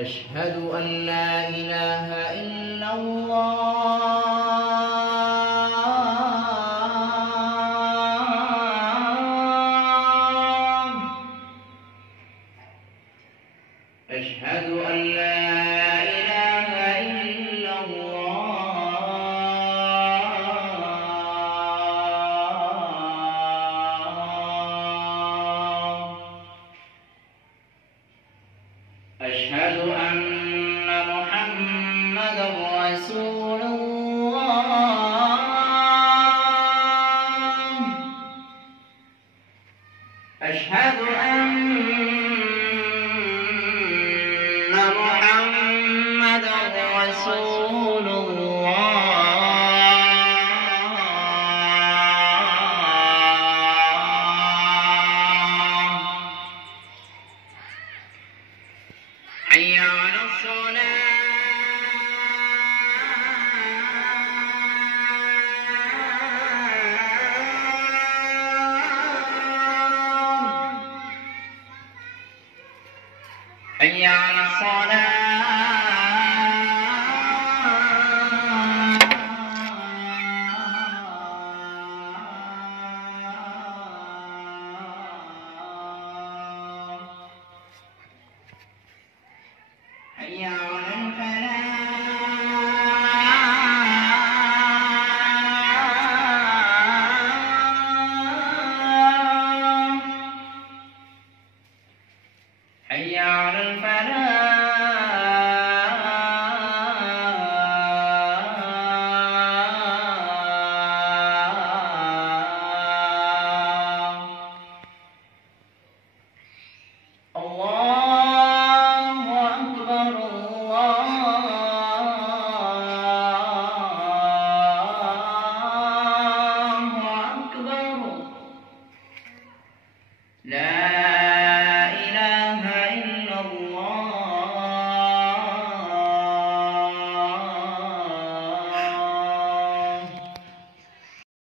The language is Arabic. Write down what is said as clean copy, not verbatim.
أشهد أن لا إله إلا الله أشهد أن لا إله إلا الله أشهد أن محمدًا رسول الله أشهد أن محمدًا رسول الله حي على الصلاة حي على الصلاة حي على الفلاح حي على الفلاح الله أكبر الله أكبر لا